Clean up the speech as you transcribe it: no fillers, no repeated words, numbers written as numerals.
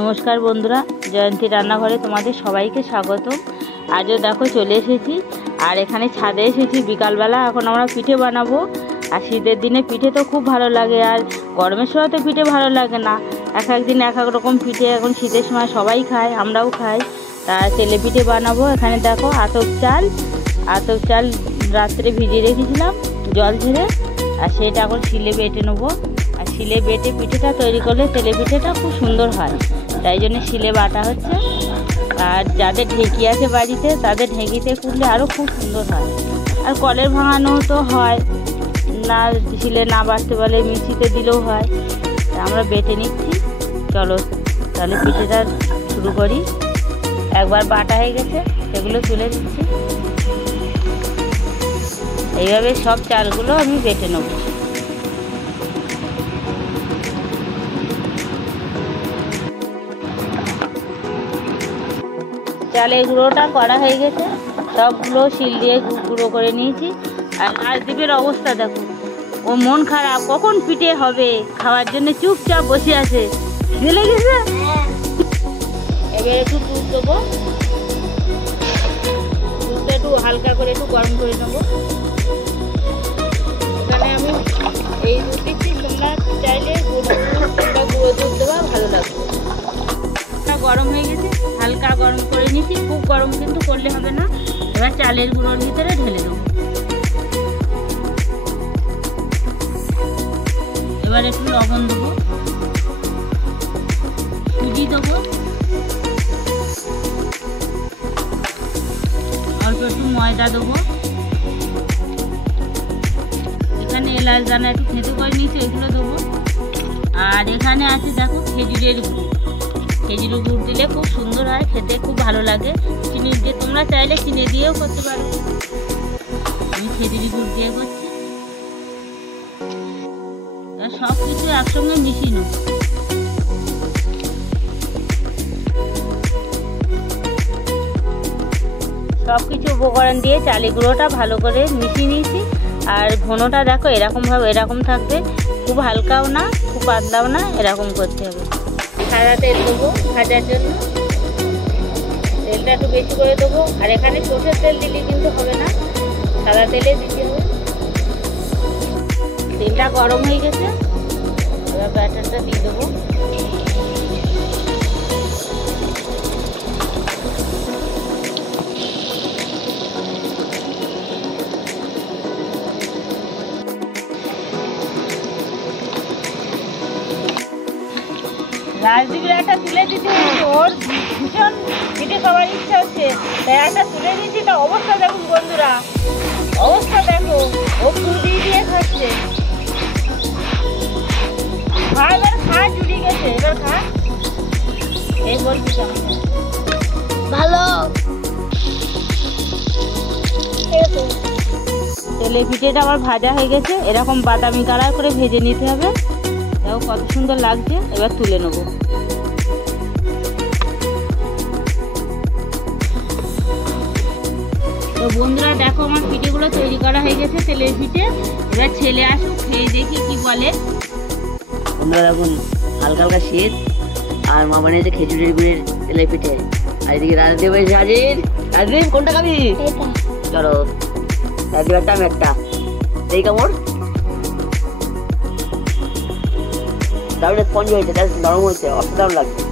নমস্কার বন্ধুরা, জয়ন্তী রান্নাঘরে তোমাদের সবাইকে স্বাগত। আজও দেখো চলে এসেছি, আর এখানে ছাদে এসেছি বিকালবেলা। এখন আমরা পিঠে বানাবো। আর শীতের দিনে পিঠে তো খুব ভালো লাগে, আর গরমের সময় তো পিঠে ভালো লাগে না। এক এক দিন এক এক রকম পিঠে এখন শীতের সময় সবাই খায়, আমরাও খাই। তা তেলে পিঠে বানাবো। এখানে দেখো আতপ চাল রাত্রে ভিজিয়ে রেখেছিলাম জল ঝেড়ে, আর সেটা এখন শিলে বেটে নেবো। আর শিলে বেটে পিঠেটা তৈরি করলে তেলে পিঠেটা খুব সুন্দর হয়, তাই জন্য শিলে বাটা হচ্ছে। আর যাদের ঢেঁকি আছে বাড়িতে, তাদের ঢেঁকিতে কুটলে আরও খুব সুন্দর হয়। আর কলের ভাঙানো তো হয় না, শিলে না বাটতে বলে মিক্সিতে দিলেও হয়। আমরা বেটে নিচ্ছি। চলো তাহলে পিঠেটা শুরু করি। একবার বাটা হয়ে গেছে, সেগুলো তুলে দিচ্ছি। এইভাবে সব চালগুলো আমি বেটে নেব। চালের গুঁড়োটা করা হয়ে গেছে, সবগুলো শিল দিয়ে গুঁড়ো করে নিয়েছি। আর রাজদীপের অবস্থা দেখো, ও মন খারাপ, কখন পিঠে হবে খাওয়ার জন্য চুপচাপ বসে আছে। ঢেলে গেছে। এবার একটু দুধ দেবো, দুধটা একটু হালকা করে একটু গরম করে নেবো। এখানে আমি এই দুধ দিচ্ছি, তোমরা চাইলে গুঁড়ো দুধ দেওয়া ভালো লাগবে। গরম হয়ে গেছে, হালকা গরম করে নিচ্ছি, খুব গরম কিন্তু করলে হবে না। এবার চালের গুঁড়োর ভিতরে ঢেলে দেবো। এবার একটু লবণ দেবো, সুজি দেবো, অল্প একটু ময়দা দেবো। এখানে এলাচ দানা একটু থেঁতো করে নিয়েছি, এগুলো দেবো। আর এখানে আছে দেখো খেজুরের গুড়। খেজুরের গুড় দিলে খুব সুন্দর হয়, খেতে খুব ভালো লাগে। চিনি দিয়ে তোমরা চাইলে চিনি দিয়েও করতে পারো। আমি খেজুরি গুড় দিয়ে করছি। সব কিছু একসঙ্গে মিশিয়ে নেব। সব কিছু উপকরণ দিয়ে চালের গুঁড়োটা ভালো করে মিশিয়ে নিয়েছি। আর ঘনটা দেখো এরকম থাকবে, খুব হালকাও না খুব পাতলাও না, এরকম করতে হবে। সাদা তেল দেবো ভাজার জন্য, তেলটা একটু বেশি করে দেবো। আর এখানে সরষের তেল দিলে কিন্তু হবে না, সাদা তেলে দিতে হবে। তেলটা গরম হয়ে গেছে, এবার ব্যাটারটা দিয়ে দেবো। রাজদীপের একটা তুলে দিতে হচ্ছে, ওর ভীষণ পিঠে সবার ইচ্ছা হচ্ছে, তাই একটা তুলে দিচ্ছি। তা অবস্থা দেখুন বন্ধুরা, অবস্থা দেখো, ও ফুল দিয়ে খাচ্ছে। খা, এবার খা, জুড়িয়ে গেছে, এবার খা। এই বলছি ভালো তেলে পিঠেটা আমার ভাজা হয়ে গেছে, এরকম বাদামি কালার করে ভেজে নিতে হবে। দেখো কত সুন্দর লাগছে। এবার তুলে নেব। তো বন্ধুরা দেখো, আমার পিঠেগুলো তৈরি করা হয়ে গেছে, তেলের পিঠে। এবার ছেলে আসুক, খেয়ে দেখি কি বলে। বন্ধুরা দেখুন, হালকা হালকা শীত, আর মা বানিয়েছে খেজুরের গুড়ের তেলের পিঠে। আর এদিকে রাজদীপ এসে হাজির। রাজদীপ কোনটা খাবি? চলো রাজদীপ একটা, আমি একটা। এই কামড় দারুণ স্পঞ্জ হয়েছে, নরম হয়েছে, অসাধারণ লাগছে।